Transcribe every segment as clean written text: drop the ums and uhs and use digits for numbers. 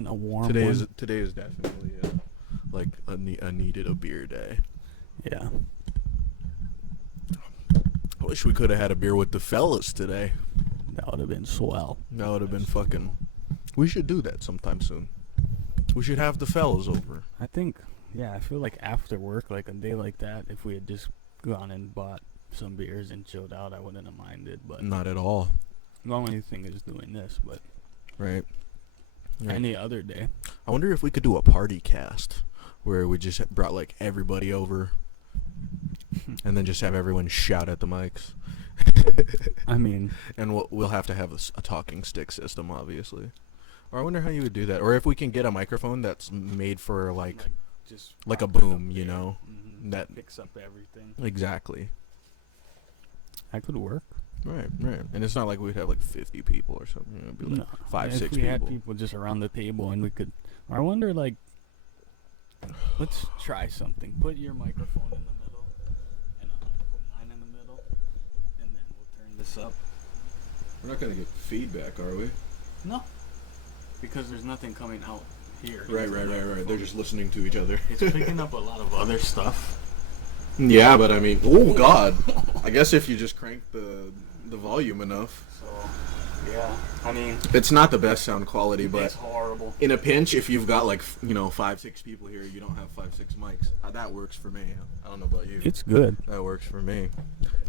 and a warm today one. is definitely like a needed a beer day. Yeah. I wish we could have had a beer with the fellas today. That would have been swell. That would have been fucking. We should do that sometime soon. We should have the fellas over. I think, yeah, I feel like after work, like a day like that, if we had just gone and bought some beers and chilled out, I wouldn't have minded. But not at all. the only thing is doing this, but right. Any other day. I wonder if we could do a party cast where we just brought like everybody over and then just have everyone shout at the mics. I mean, and we'll have to have a talking stick system, obviously. Or I wonder how you would do that. Or if we can get a microphone that's made for like a boom, you know, that picks up everything. Exactly. That could work. Right. And it's not like we'd have like 50 people or something. It'd be like 5, 6 people. If we had people just around the table and we could, I wonder, like, let's try something. Put your microphone in the middle, and I'll put mine in the middle, and then we'll turn this up. We're not going to get feedback, are we? No. Because there's nothing coming out here. Right. They're just listening to each other. It's picking up a lot of other stuff. Yeah, but I mean, oh God. I guess if you just crank the volume enough. So, yeah. I mean, it's not the best sound quality, but it's horrible. In a pinch, if you've got like, 5, 6 people here, you don't have 5, 6 mics. That works for me. I don't know about you. It's good. That works for me.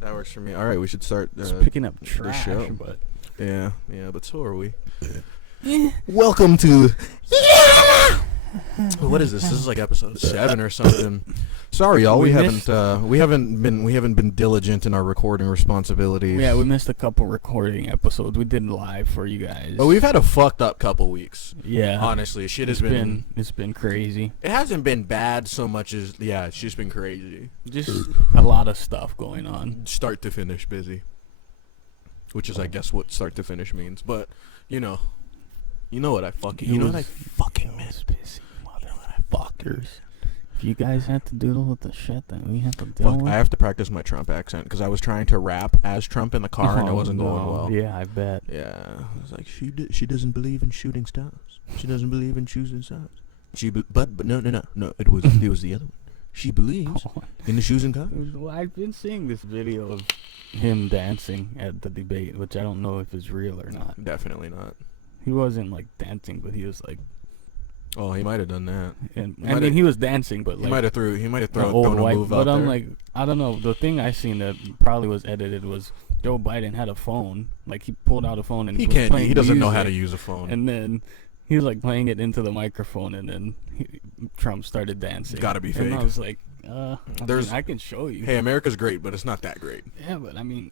All right, we should start it's picking up trash, the show. But yeah, but so are we. Welcome to what is this? This is like episode 7 or something. Sorry, y'all. We haven't been diligent in our recording responsibilities. Yeah, we missed a couple recording episodes. We did live for you guys. But we've had a fucked up couple weeks. Yeah, honestly, it's been crazy. It hasn't been bad so much as it's just been crazy. Just a lot of stuff going on. Start to finish busy, which is I guess what start to finish means. But you know what I fucking miss. Busy motherfuckers. If you guys had to deal with the shit that we have to deal with. I have to practice my Trump accent because I was trying to rap as Trump in the car and it wasn't going well. Yeah, I bet. Yeah, I was like, she doesn't believe in shooting stars. She doesn't believe in choosing stars. But no. It was the other one. She believes in the shoes and cars. Well, I've been seeing this video of him dancing at the debate, which I don't know if it's real or not. Definitely not. He wasn't like dancing, but he was like. Oh, he might have done that. And he was dancing, but like he might have thrown a move out there. But I'm like, I don't know. The thing I seen that probably was edited was Joe Biden had a phone. Like he pulled out a phone and he doesn't know how to use a phone. And then he was like playing it into the microphone, and then Trump started dancing. Gotta be fake. And I was like, I can show you. Hey, America's great, but it's not that great. Yeah, but I mean,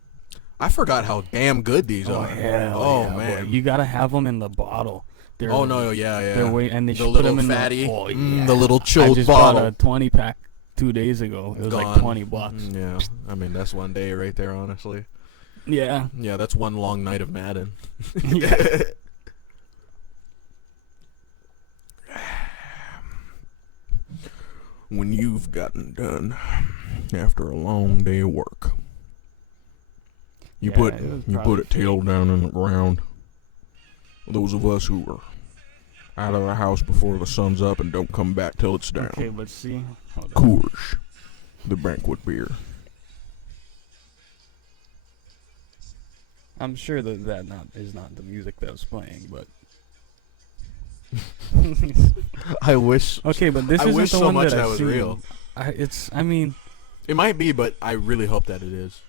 I forgot how damn good these are. Man, boy. You gotta have them in the bottle. They're And they the put them little in fatty, the the little chilled I just bottle. bought a 20-pack 2 days ago. It was like $20. Yeah, I mean that's one day right there, honestly. Yeah. Yeah, that's one long night of Madden. Yeah. When you've gotten done after a long day of work, you put a tail down in the ground. Those of us who are out of the house before the sun's up and don't come back till it's down. Okay, but see, Coors, the banquet beer. I'm sure that is not the music that was playing, but I wish. Okay, but this isn't wish the so one much that I've was seen. real. It might be, but I really hope that it is.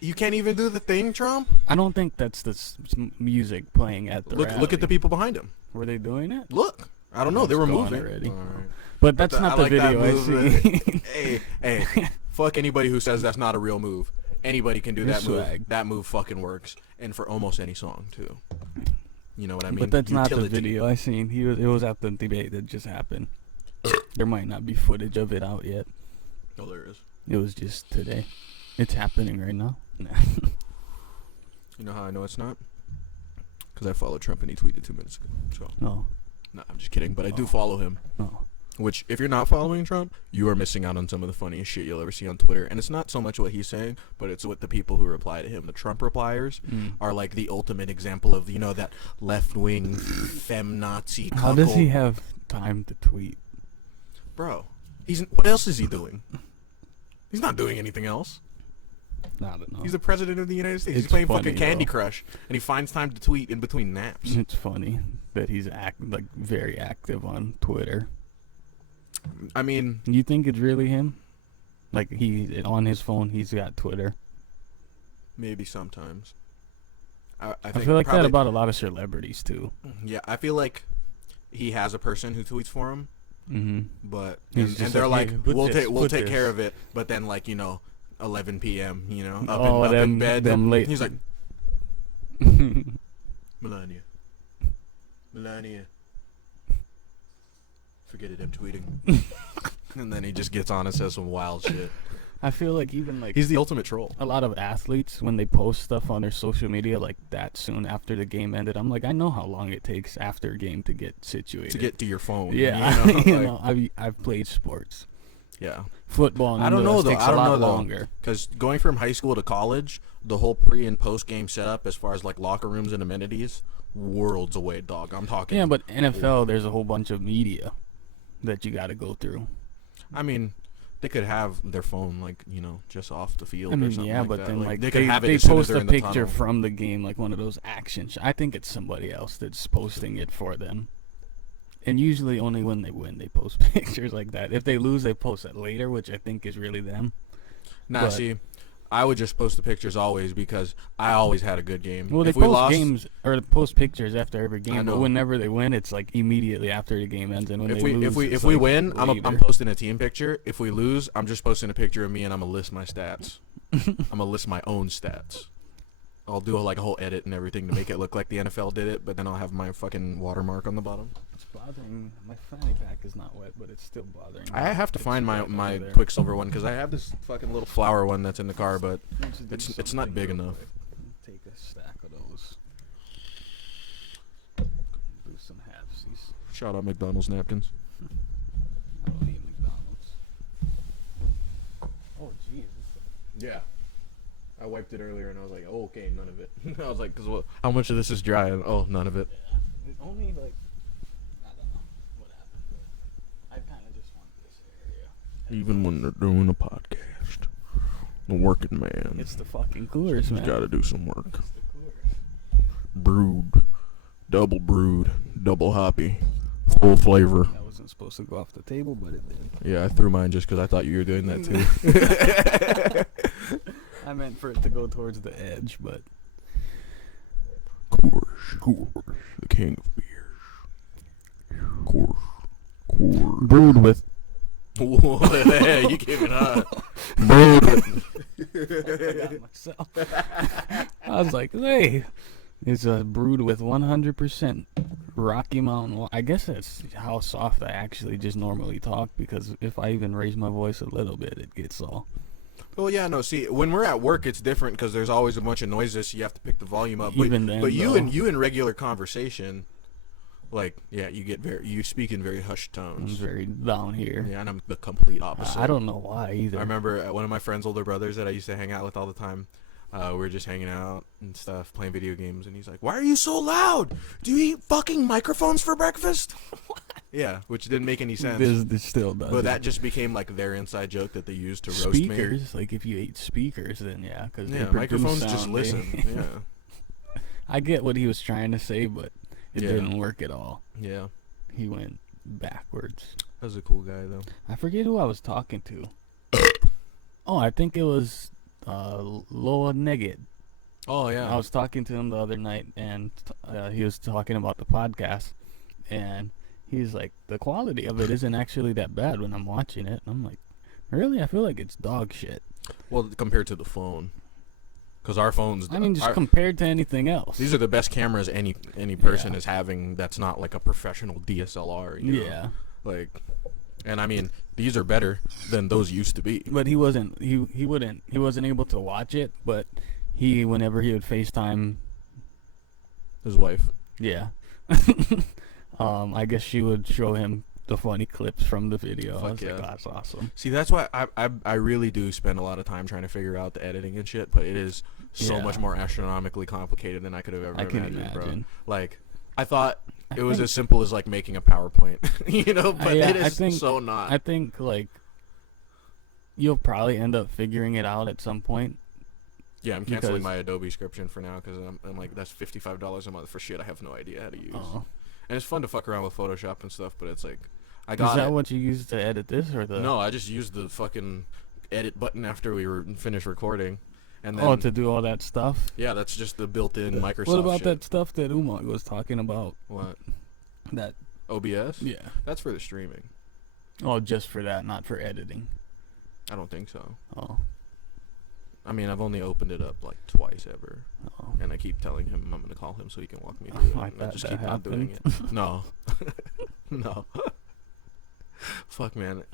You can't even do the thing, Trump. I don't think that's the music playing at the rally. Look at the people behind him. Were they doing it? Look, I don't know. They were moving already. All right. But that's not the video I see. Hey, fuck anybody who says that's not a real move. Anybody can do that move. Swag. That move fucking works, and for almost any song too. You know what I mean? But that's not the video I seen. It was at the debate that just happened. There might not be footage of it out yet. Oh, there is. It was just today. It's happening right now. You know how I know it's not? Because I follow Trump and he tweeted 2 minutes ago. So. No, I'm just kidding. But I do follow him. No. Which, if you're not following Trump, you are missing out on some of the funniest shit you'll ever see on Twitter. And it's not so much what he's saying, but it's what the people who reply to him. The Trump repliers are like the ultimate example of, that left-wing feminazi cuckold. How does he have time to tweet? Bro, what else is he doing? He's not doing anything else. I don't know. He's the president of the United States. It's He's playing funny, fucking Candy though. Crush, and he finds time to tweet in between naps. It's funny that he's very active on Twitter. I mean, You think it's really him? Like, he on his phone, he's got Twitter. maybe sometimes. I feel like that about a lot of celebrities too. Yeah, I feel like he has a person who tweets for him, but and He's just they're like, like, "Hey, we'll put take this." care of it. But then 11 p.m. Oh, up in bed. them late. He's like, Melania, forget it, I'm tweeting. And then he just gets on and says some wild shit. I feel like even He's the ultimate troll. a lot of athletes, when they post stuff on their social media like that soon after the game ended, I'm like, I know how long it takes after a game to get situated. To get to your phone. Yeah, I've played sports. Yeah. Football and I don't know, though. takes I don't a lot know, though. longer. Because going from high school to college, the whole pre and post game setup, as far as like locker rooms and amenities, worlds away, dog. I'm talking. Yeah, but NFL, there's a whole bunch of media that you got to go through. I mean, they could have their phone just off the field. I mean, or something yeah, like but that. then they could have it they as soon as post they're a in the picture tunnel. from the game, like one of those action. I think it's somebody else that's posting it for them. And usually only when they win, they post pictures like that. If they lose, they post it later, which I think is really them. Nah, but- see, I would just post the pictures always because I always had a good game. Well, they if we post lost, games or post pictures after every I game, know. but whenever they win, it's like immediately after the game ends. And when if they lose, we it's if we like win, I'm later. posting a team picture. If we lose, I'm just posting a picture of me and I'm gonna list my stats. I'm gonna list my own stats. I'll do a whole edit and everything to make it look like the NFL did it, but then I'll have my fucking watermark on the bottom. It's bothering. My fanny pack is not wet, but it's still bothering me. I have to It's find right my over there. Quicksilver one because I have this fucking little flower one that's in the car, but We should do it's not something big real enough. quick. Take a stack of those. Do some halfsies. Shout out McDonald's napkins. I don't eat McDonald's. Oh, jeez. Yeah. I wiped it earlier and I was like, oh, okay, none of it. I was like, how much of this is dry? And oh, none of it. It only I don't know what happened, but I kind of just want this area. Even when they're doing a podcast, the working man It's the fucking coolers, man. got to do some work. It's the coolers. Brewed, double hoppy, full flavor. That wasn't supposed to go off the table, but it did. Yeah, I threw mine just because I thought you were doing that too. I meant for it to go towards the edge, but Coors, the king of beers. Coors. brewed with. Whoa, you came in hot. I got myself. I was like, hey, it's brewed with 100% Rocky Mountain. I guess that's how soft I actually just normally talk, because if I even raise my voice a little bit, it gets all. Well, yeah, no. See, when we're at work, it's different because there's always a bunch of noises. So you have to pick the volume up. Even then, but you though. you in regular conversation, you speak in very hushed I'm tones. very down here. Yeah, and I'm the complete opposite. I don't know why either. I remember one of my friend's older brothers that I used to hang out with all the time. We were just hanging out and stuff, playing video games, and he's like, "Why are you so loud? Do you eat fucking microphones for breakfast?" Yeah, which didn't make any sense. This still does. But that just became like their inside joke that they used to roast me. speakers, like if you ate speakers, then yeah, because Yeah, microphones just listen. Yeah, I get what he was trying to say, but it Yeah. didn't work at all. yeah. He went backwards. That was a cool guy though. I forget who I was talking to. Oh, I think it was Loa Neged. Oh yeah. I was talking to him the other night, and he was talking about the podcast, and he's like, the quality of it isn't actually that bad when I'm watching it. And I'm like, really? I feel like it's dog shit. Well, compared to the phone, because our phones. I mean, just compared to anything else. These are the best cameras any person Yeah. is having. That's not like a professional DSLR. You know? Yeah. Like, and I mean, these are better than those used to be. But he wasn't able to watch it, but whenever he would FaceTime, His wife. yeah. I guess she would show him the funny clips from the video. Fuck I was yeah. like, oh, that's awesome. See, that's why I really do spend a lot of time trying to figure out the editing and shit, but it is so much more astronomically complicated than I could have ever imagined, bro. Like, I thought it was as simple as like making a PowerPoint, you know, but it is so not. I think like you'll probably end up figuring it out at some point. Yeah, I'm canceling my Adobe subscription for now because I'm like, that's $55 a month for shit I have no idea how to use. And it's fun to fuck around with Photoshop and stuff, but it's like, is that what you use to edit this or the? No, I just used the fucking edit button after we were finished recording. And then, to do all that stuff? Yeah, that's just the built-in Microsoft What about shit. that stuff that Umar was talking about? What? That OBS? Yeah. That's for the streaming. Oh, just for that, not for editing. I don't think so. Oh. I mean, I've only opened it up like twice ever. Oh. And I keep telling him I'm going to call him so he can walk me through it. I just keep not doing it. No. No. Fuck, man.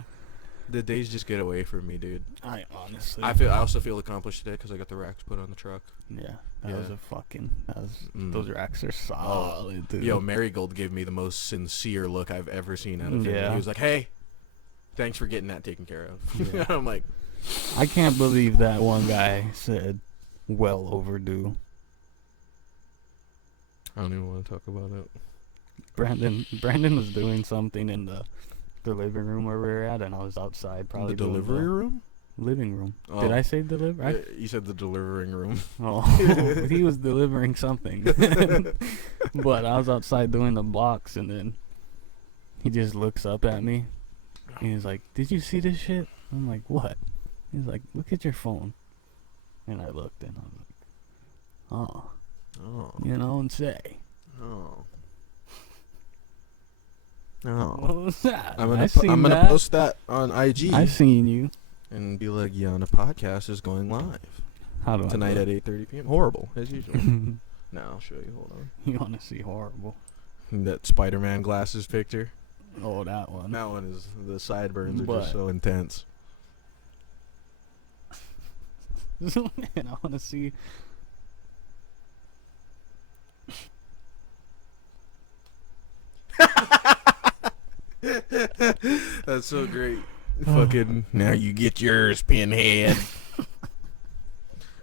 The days just get away from me, dude. I honestly. I also feel accomplished today because I got the racks put on the truck. Yeah, those racks are solid, dude. Yo, Marigold gave me the most sincere look I've ever seen out of him. Yeah. He was like, "Hey, thanks for getting that taken care of." Yeah. I'm like, I can't believe that one guy said, "Well overdue." I don't even want to talk about it. Brandon was doing something in the living room where we were at, and I was outside probably. The delivery room? Living room. Oh. Did I say deliver? You said the delivering room. Oh, he was delivering something. But I was outside doing the blocks, and then he just looks up at me. And he's like, "Did you see this shit?" I'm like, "What?" He's like, "Look at your phone." And I looked, and I was like, "Oh, you know," and say, "Oh." What was that? I'm gonna post that on IG. I seen you. And be like, Yannnah Potcast is going live. How do tonight at 8:30 p.m. Horrible, as usual. Now I'll show you. Hold on. You want to see horrible? That Spider-Man glasses picture. Oh, that one. That one is, the sideburns are just so intense. Man, I want to see. That's so great. Fucking now you get yours, pinhead.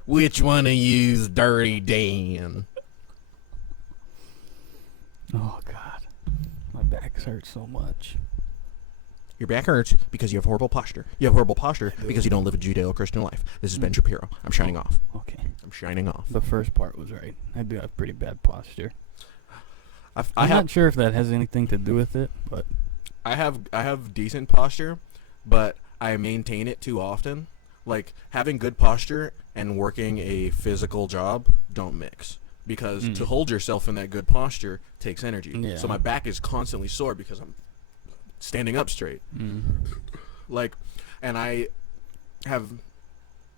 Which one of you's Dirty Dan? Oh God, my back hurts so much. Your back hurts because you have horrible posture. You have horrible posture because you don't live a Judeo-Christian life. This is Ben Shapiro. I'm shining off. Okay. I'm shining off. The first part was right. I do have pretty bad posture. I'm not sure if that has anything to do with it, but I have decent posture, but I maintain it too often. Like, having good posture and working a physical job don't mix. Because to hold yourself in that good posture takes energy. Yeah. So my back is constantly sore because I'm standing up straight. Like, and I have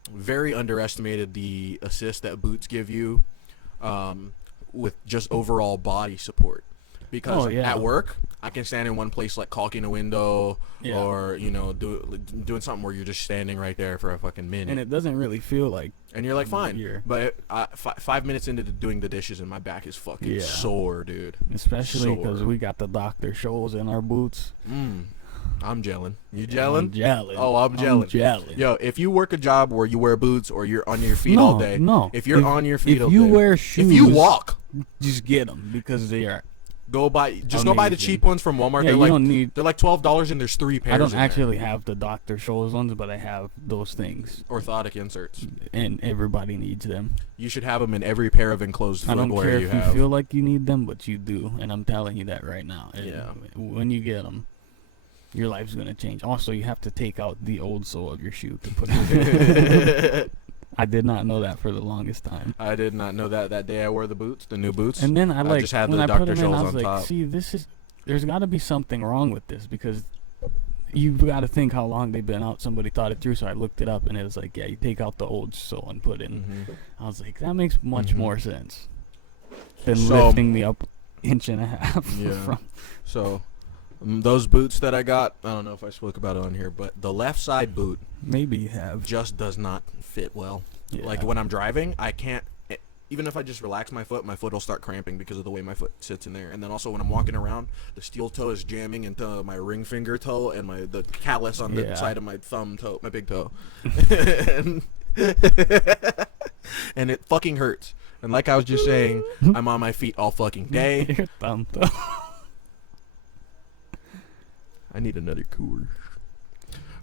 very underestimated the assist that boots give you with just overall body support. Because at work, I can stand in one place like caulking a window or, you know, doing something where you're just standing right there for a fucking minute. And it doesn't really feel like... And you're like, fine. But 5 minutes into doing the dishes and my back is fucking sore, dude. Especially because we got the Dr. Scholl's in our boots. I'm gelling. You gelling? I'm gelling. Oh, I'm gelling. Yo, if you work a job where you wear boots or you're on your feet all day. No. If you're on your feet all day. If you wear shoes. If you walk. Just get them because they are... Go buy the cheap ones from Walmart. Yeah, they're like $12 and there's 3 pairs. I don't actually have the Dr. Scholl's ones, but I have those things. Orthotic inserts. And everybody needs them. You should have them in every pair of enclosed footwear you have. I don't care if you feel like you need them, but you do, and I'm telling you that right now. Yeah. When you get them, your life's gonna change. Also, you have to take out the old sole of your shoe to put it in. I did not know that for the longest time. I did not know that day I wore the new boots. And then I just had the Dr. Scholl's on top. See, there's got to be something wrong with this because you've got to think how long they've been out. Somebody thought it through, so I looked it up, and it was like, you take out the old sole and put in. I was like, that makes much more sense than lifting me up 1.5 inches. Yeah. So those boots that I got, I don't know if I spoke about it on here, but the left side boot maybe you have just does not fit well. Yeah. Like when I'm driving, I can't even if I just relax my foot will start cramping because of the way my foot sits in there. And then also when I'm walking around, the steel toe is jamming into my ring finger toe and the callus on the side of my thumb toe, my big toe. and, and it fucking hurts. And like I was just saying, I'm on my feet all fucking day. Your thumb toe. I need another cooler.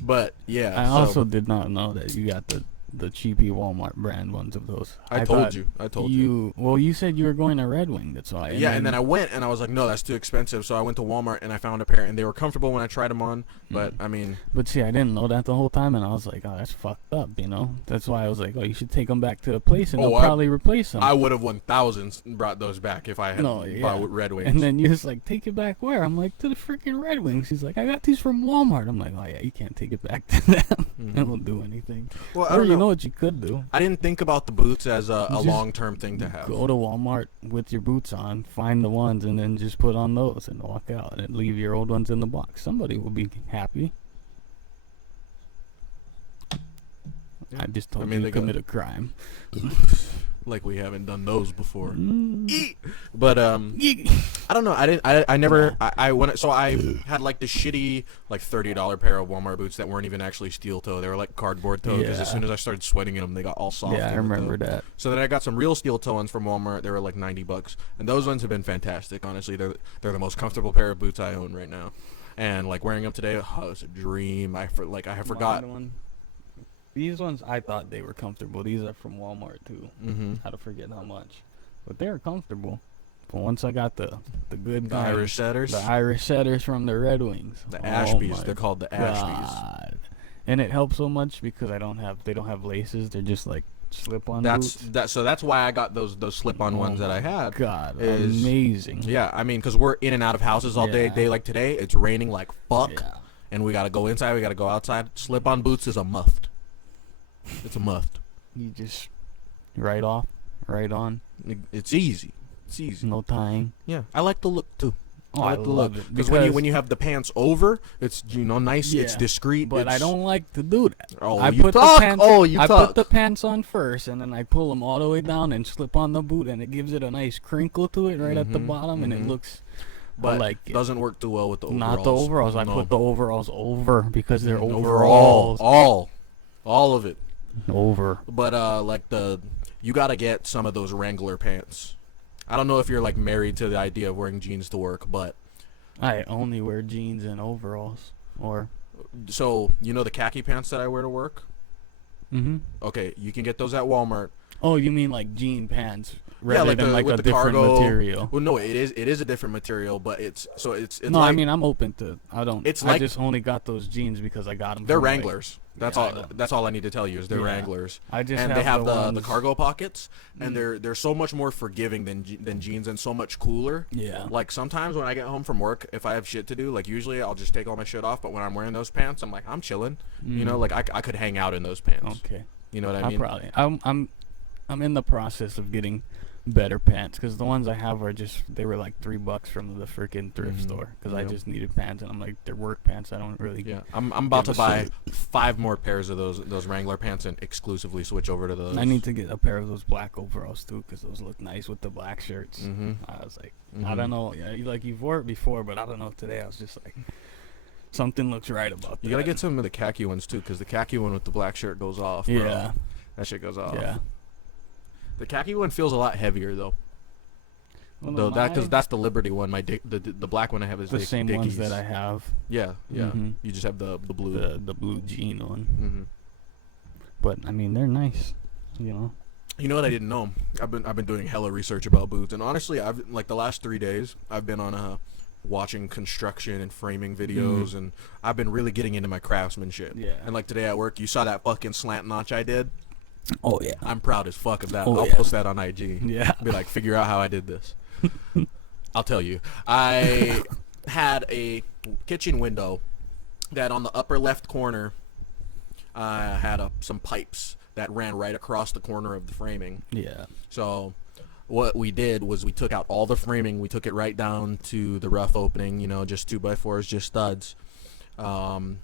But yeah, I also did not know that you got the cheapy Walmart brand ones of those. I told you. Well, you said you were going to Red Wing. That's why. And then I went and I was like, no, that's too expensive. So I went to Walmart and I found a pair and they were comfortable when I tried them on. But I mean, but see, I didn't know that the whole time, and I was like, oh, that's fucked up. You know, that's why I was like, oh, you should take them back to the place and they'll probably replace them. I would have 1,000 brought those back if I had bought Red Wings. And then you're just like, take it back where? I'm like, to the freaking Red Wings. He's like, I got these from Walmart. I'm like, oh yeah, you can't take it back to them. It won't do anything. Well, or you know what you could do. I didn't think about the boots as a long-term thing to have. Go to Walmart with your boots on, find the ones, and then just put on those and walk out and leave your old ones in the box. Somebody will be happy. I just told you commit a crime. Like we haven't done those before. But I don't know. I had like the shitty like $30 pair of Walmart boots that weren't even actually steel toe. They were like cardboard toe because as soon as I started sweating in them, they got all soft. Yeah, I remember that. So then I got some real steel toe ones from Walmart. They were like $90, and those ones have been fantastic. Honestly, they're the most comfortable pair of boots I own right now, and like wearing them today, it's a dream. I forgot. These ones, I thought they were comfortable. These are from Walmart, too. How to forget how much. But they're comfortable. But once I got the good guys, Irish setters? The Irish setters from the Red Wings. The Ashbys. They're called the Ashbys. And it helps so much because they don't have laces. They're just like slip-on boots. So that's why I got those slip-on ones that I had. God, amazing. Yeah, I mean, because we're in and out of houses all day. Day like today, it's raining like fuck. Yeah. And we got to go inside. We got to go outside. Slip-on boots is a must. It's a must. You just right off, right on. It's easy. It's easy. No tying. Yeah, I like the look too. Oh, I like the look because when you have the pants over, it's nice. Yeah. It's discreet. But I don't like to do that. Oh, I put the pants on first, and then I pull them all the way down and slip on the boot, and it gives it a nice crinkle to it right at the bottom, and it looks. But like it doesn't work too well with the overalls. Not the overalls. I put the overalls over because they're overalls. All of it. Over. But you gotta get some of those Wrangler pants. I don't know if you're like married to the idea of wearing jeans to work, but I only wear jeans and overalls. So you know the khaki pants that I wear to work? Okay, you can get those at Walmart. Oh, you mean like jean pants rather than like a different cargo material? Well, no, it is a different material, but it's no. Like, I mean, I'm open to. I just only got those jeans because I got them. They're Wranglers. That's all I need to tell you is they're Wranglers. They have the cargo pockets, and they're so much more forgiving than jeans and so much cooler. Yeah. Like sometimes when I get home from work, if I have shit to do, like usually I'll just take all my shit off. But when I'm wearing those pants, I'm like I'm chilling. You know, like I could hang out in those pants. Okay. You know what I mean? I'm in the process of getting better pants because the ones I have they were like $3 from the freaking thrift store because I just needed pants and I'm like they're work pants. I don't really. Yeah, I'm about to buy 5 more pairs of those Wrangler pants and exclusively switch over to those. I need to get a pair of those black overalls too because those look nice with the black shirts. I was like, I don't know, you've wore it before, but I don't know. Today I was just like, something looks right about that. You gotta get some of the khaki ones too because the khaki one with the black shirt goes off. Bro. Yeah, that shit goes off. Yeah. The khaki one feels a lot heavier though. Well, because that's the Liberty one. The black one I have is the same Dickies. Ones that I have. Yeah. You just have the blue. The blue jean one. But I mean, they're nice. You know. You know what I didn't know? I've been doing hella research about boots, and honestly, I've like the last 3 days I've been on watching construction and framing videos, and I've been really getting into my craftsmanship. Yeah. And like today at work, you saw that fucking slant notch I did. Oh yeah, I'm proud as fuck of that. I'll post that on IG. Yeah, be like, figure out how I did this. I'll tell you. I had a kitchen window that on the upper left corner had some pipes that ran right across the corner of the framing. Yeah. So what we did was we took out all the framing. We took it right down to the rough opening. Just 2x4s, just studs. And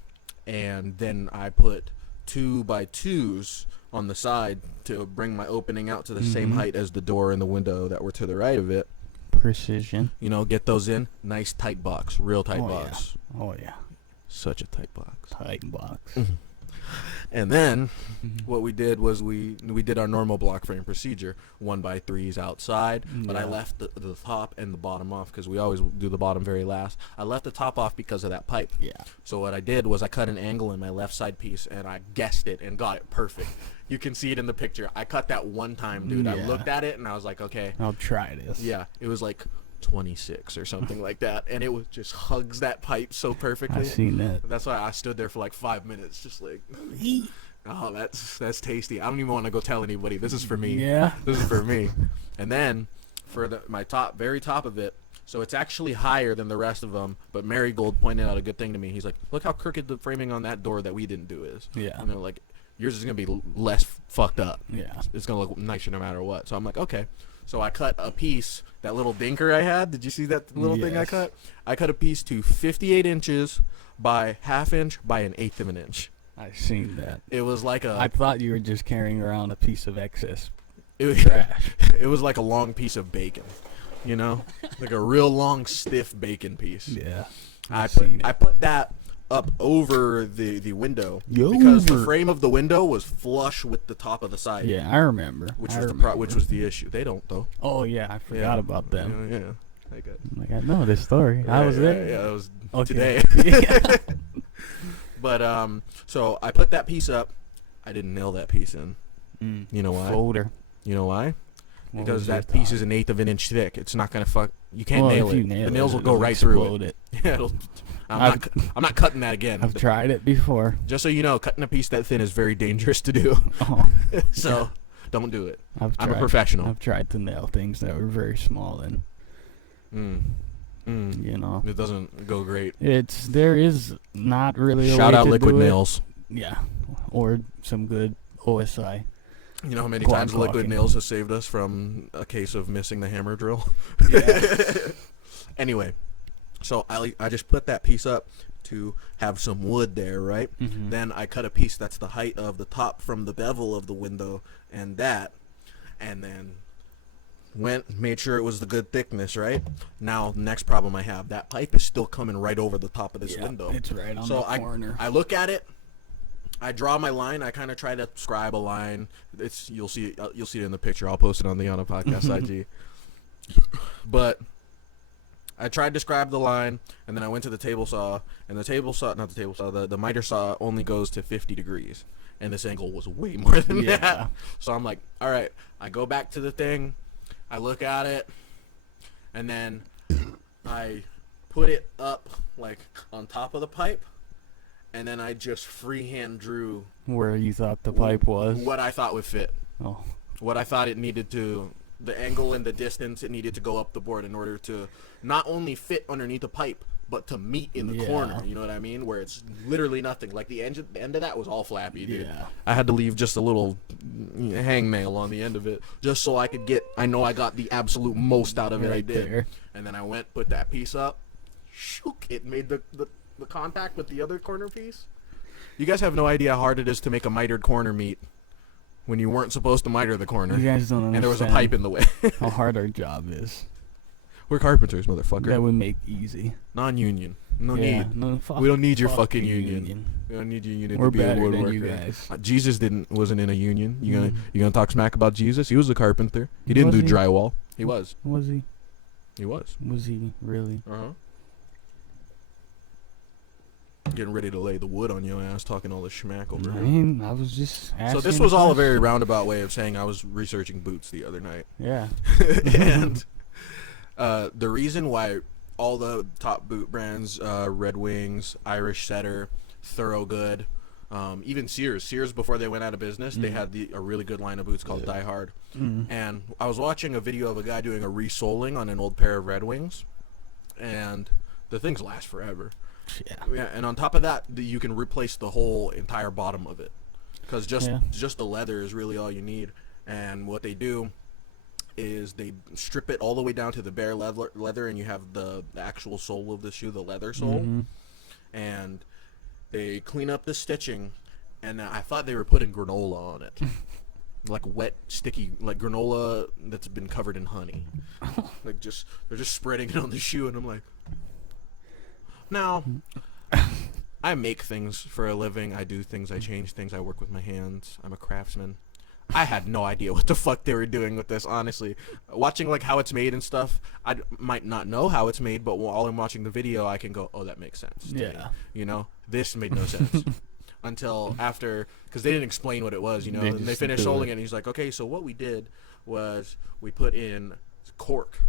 then I put 2x2s on the side to bring my opening out to the same height as the door and the window that were to the right of it. Precision. You know, get those in. Nice tight box. Real tight box. Yeah. Oh, yeah. Such a tight box. Tight box. And then what we did was we did our normal block frame procedure, 1x3s outside, but I left the top and the bottom off because we always do the bottom very last. I left the top off because of that pipe. Yeah. So what I did was I cut an angle in my left side piece and I guessed it and got it perfect. You can see it in the picture. I cut that one time, dude. Yeah. I looked at it and I was like, okay. I'll try this. Yeah, it was like 26 or something like that, and it was just hugs that pipe so perfectly. I seen that. That's why I stood there for like 5 minutes, just like, oh, that's tasty. I don't even want to go tell anybody. This is for me. Yeah. This is for me. And then for my very top of it, so it's actually higher than the rest of them. But Marigold pointed out a good thing to me. He's like, look how crooked the framing on that door that we didn't do is. Yeah. And they're like, yours is gonna be less fucked up. Yeah. It's gonna look nicer no matter what. So I'm like, okay. So I cut a piece, that little dinker I had. Did you see that little thing I cut? I cut a piece to 58 inches by ½ inch by 1/8 of an inch. I seen that. It was like I thought you were just carrying around a piece of excess was, trash. It was like a long piece of bacon, you know, like a real long stiff bacon piece. Yeah. I put that up over the window because the frame of the window was flush with the top of the side. Yeah, I remember. Which was the issue. They don't though. Oh yeah, I forgot about them. Yeah. Like I know this story. How was it? Yeah, it was Okay. today. But so I put that piece up. I didn't nail that piece in. You know why? Folder. You know why? What Because was that your piece thought? is 1/8 of an inch thick. It's not gonna fuck. You can't Well, nail if it. you nail The nails it, will go it'll right through explode it. it. Yeah, I'm not cutting that again. I've tried it before. Just so you know, cutting a piece that thin is very dangerous to do. Oh, So don't do it. I'm a professional. I've tried to nail things that were very small, and you know, It doesn't go great. there is not really a Shout way out to Liquid do it. Nails. Yeah, or some good OSI. You know how many Go on times Liquid talking. Nails has saved us from a case of missing the hammer drill? Yeah. Anyway, so I just put that piece up to have some wood there, right? Then I cut a piece that's the height of the top from the bevel of the window and then made sure it was the good thickness, right? Now, the next problem I have, that pipe is still coming right over the top of this window. It's right on So the corner. I look at it. I draw my line. I kind of try to scribe a line. You'll see it in the picture. I'll post it on the Yannnah Potcast IG. But I tried to scribe the line, and then I went to the table saw, and the miter saw only goes to 50 degrees, and this angle was way more than that. So I'm like, all right. I go back to the thing. I look at it, and then I put it up like on top of the pipe. And then I just freehand drew Where you thought the pipe was. what I thought would fit. Oh. What I thought it needed to, the angle and the distance it needed to go up the board in order to not only fit underneath the pipe, but to meet in the corner. You know what I mean? Where it's literally nothing. Like the end of that was all flappy, dude. Yeah. I had to leave just a little hangnail on the end of it just so I could I know I got the absolute most out of it. I did. There. And then I put that piece up. Shook. It made the contact with the other corner piece. You guys have no idea how hard it is to make a mitered corner meet when you weren't supposed to miter the corner. You guys don't understand. And there was a pipe in the way. how hard our job is. We're carpenters, motherfucker. That would make easy. Non-union. No Yeah, need. no, We don't need your fuck fucking the union. We don't need your union We're to be a better woodworker. than you guys. Jesus wasn't in a union. You gonna talk smack about Jesus? He was a carpenter. He didn't do drywall. He was. Was he? He was. Was he really? Getting ready to lay the wood on your ass, talking all this schmack over I here. mean, I was just asking. So this was all a very roundabout way of saying I was researching boots the other night. Yeah. And the reason why all the top boot brands, Red Wings, Irish Setter, Thorogood, even Sears before they went out of business, they had a really good line of boots called Die Hard. And I was watching a video of a guy doing a resoling on an old pair of Red Wings, and the things last forever. Yeah, and on top of that, you can replace the whole entire bottom of it, because just the leather is really all you need. And what they do is they strip it all the way down to the bare leather, and you have the actual sole of the shoe, the leather sole, and they clean up the stitching, and I thought they were putting granola on it. Like wet, sticky, like granola that's been covered in honey. Like they're just spreading it on the shoe, and I'm like, now, I make things for a living. I do things. I change things. I work with my hands. I'm a craftsman. I had no idea what the fuck they were doing with this, honestly. Watching like how it's made and stuff, I might not know how it's made, but while I'm watching the video, I can go, oh, that makes sense. Yeah. You know, this made no sense. Until after, because they didn't explain what it was, you know. And they finished soldering it, and he's like, okay, so what we did was we put in cork.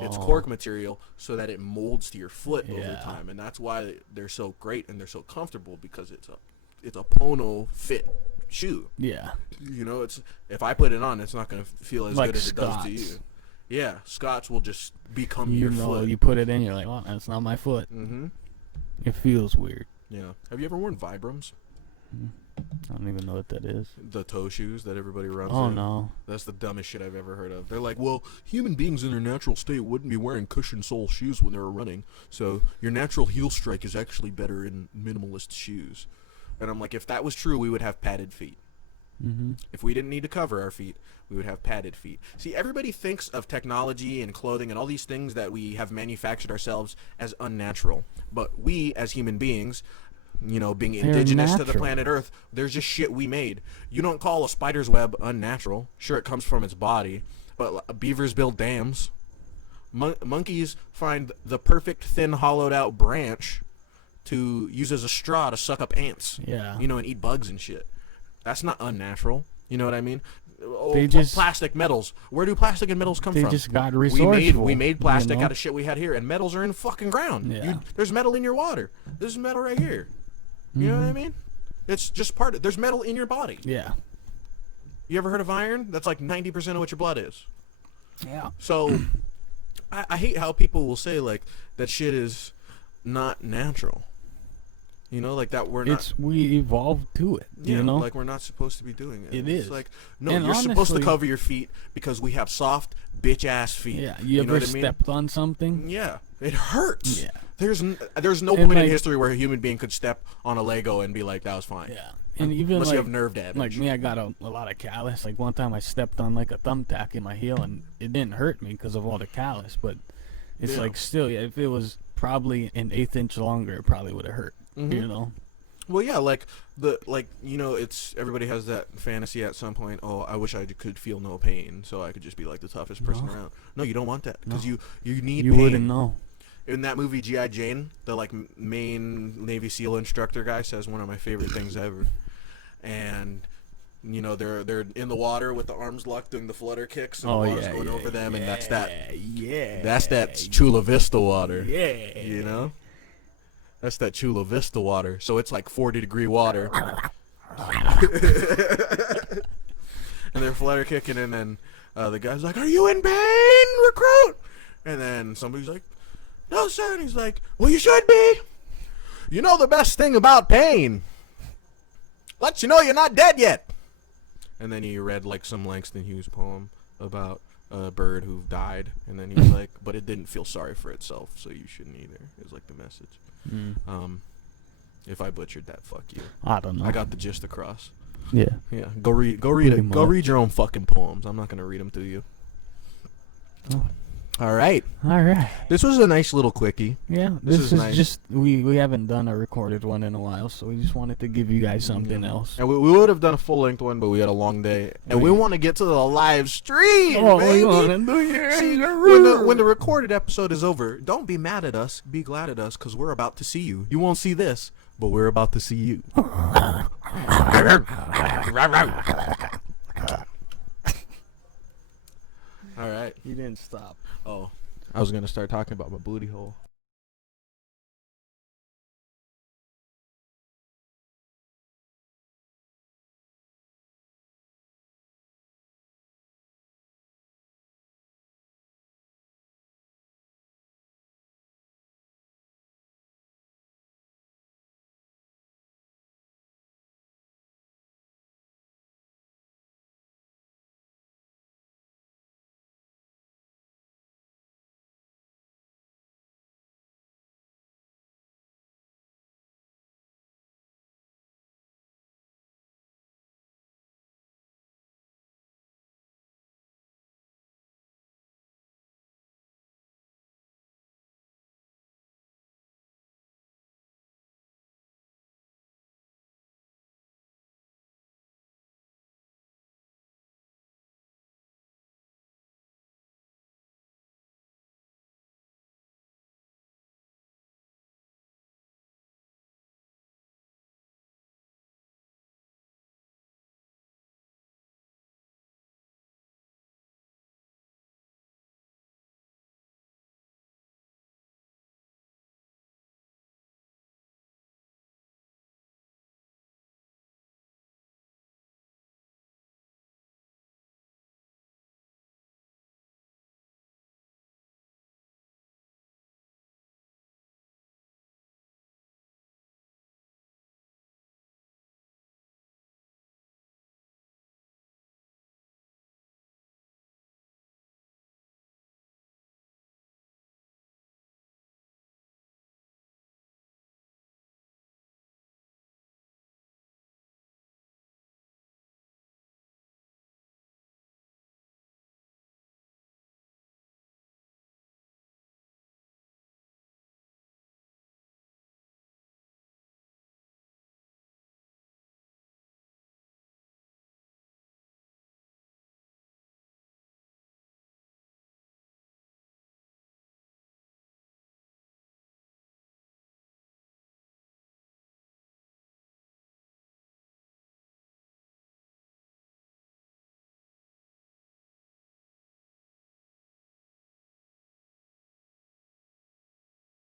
It's cork material so that it molds to your foot over time, and that's why they're so great and they're so comfortable, because it's a Pono fit shoe. Yeah. You know, it's if I put it on, it's not going to feel as like good as Scots. it does to you. Yeah, Scotch will just become your foot. You put it in, you're like, well, that's not my foot. Mm-hmm. It feels weird. Yeah. Have you ever worn Vibrams? I don't even know what that is. The toe shoes that everybody runs in. Oh, no. That's the dumbest shit I've ever heard of. They're like, well, human beings in their natural state wouldn't be wearing cushion sole shoes when they were running, so your natural heel strike is actually better in minimalist shoes. And I'm like, if that was true, we would have padded feet. Mm-hmm. If we didn't need to cover our feet, we would have padded feet. See, everybody thinks of technology and clothing and all these things that we have manufactured ourselves as unnatural. But we, as human beings, you know, being indigenous to the planet Earth, there's just shit we made. You don't call a spider's web unnatural. Sure, it comes from its body, but beavers build dams. Monkeys find the perfect thin hollowed out branch to use as a straw to suck up ants. Yeah. You know, and eat bugs and shit. That's not unnatural. You know what I mean? They just plastic metals. Where do plastic and metals come from? They just got resourceful. We made plastic out of shit we had here, and metals are in the fucking ground. Yeah. There's metal in your water. There's metal right here. You know what I mean? It's just part of. There's metal in your body. Yeah. You ever heard of iron? That's like 90% of what your blood is. Yeah. So, I hate how people will say like that shit is not natural. You know, like that we evolved to it. Yeah, you know, like we're not supposed to be doing it. It It's is. like, no, And you're supposed to honestly- cover your feet because we have soft bitch ass feet. Yeah. You know ever what I mean? stepped on something? Yeah, it hurts. Yeah. There's no And, point in like- history where a human being could step on a Lego and be like, that was fine. Yeah. And even Unless like, you have nerve damage. like me, I got a lot of callus. Like one time I stepped on like a thumbtack in my heel, and it didn't hurt me because of all the callus. But it's like still, if it was probably an 1/8 inch longer, it probably would have hurt. You know. Well, yeah, you know, it's everybody has that fantasy at some point. Oh, I wish I could feel no pain, so I could just be like the toughest person around. No, you don't want that because you need You pain. wouldn't know. In that movie G.I. Jane, the like main Navy SEAL instructor guy says one of my favorite things ever, and you know they're in the water with the arms locked doing the flutter kicks and the water's going over them, and that's that Chula Vista water. Yeah. You know. That's that Chula Vista water. So it's like 40-degree water. And they're flutter kicking, and then the guy's like, "Are you in pain, recruit?" And then somebody's like, "No, sir." And he's like, "Well, you should be. You know the best thing about pain? Lets you know you're not dead yet." And then he read like some Langston Hughes poem about a bird who died, and then he was like, "But it didn't feel sorry for itself, so you shouldn't either." It was like the message. If I butchered that, fuck you. I don't know. I got the gist across. Yeah. Yeah. Go read your own fucking poems. I'm not gonna read them to you. Oh. All right. This was a nice little quickie. Yeah. This is nice. Just we haven't done a recorded one in a while, so we just wanted to give you guys something else. And we would have done a full length one, but we had a long day, and we want to get to the live stream. Oh, baby. we want to do your See, when the recorded episode is over, don't be mad at us. Be glad at us, because we're about to see you. You won't see this, but we're about to see you. All right. You didn't stop. Oh, I was gonna start talking about my booty hole.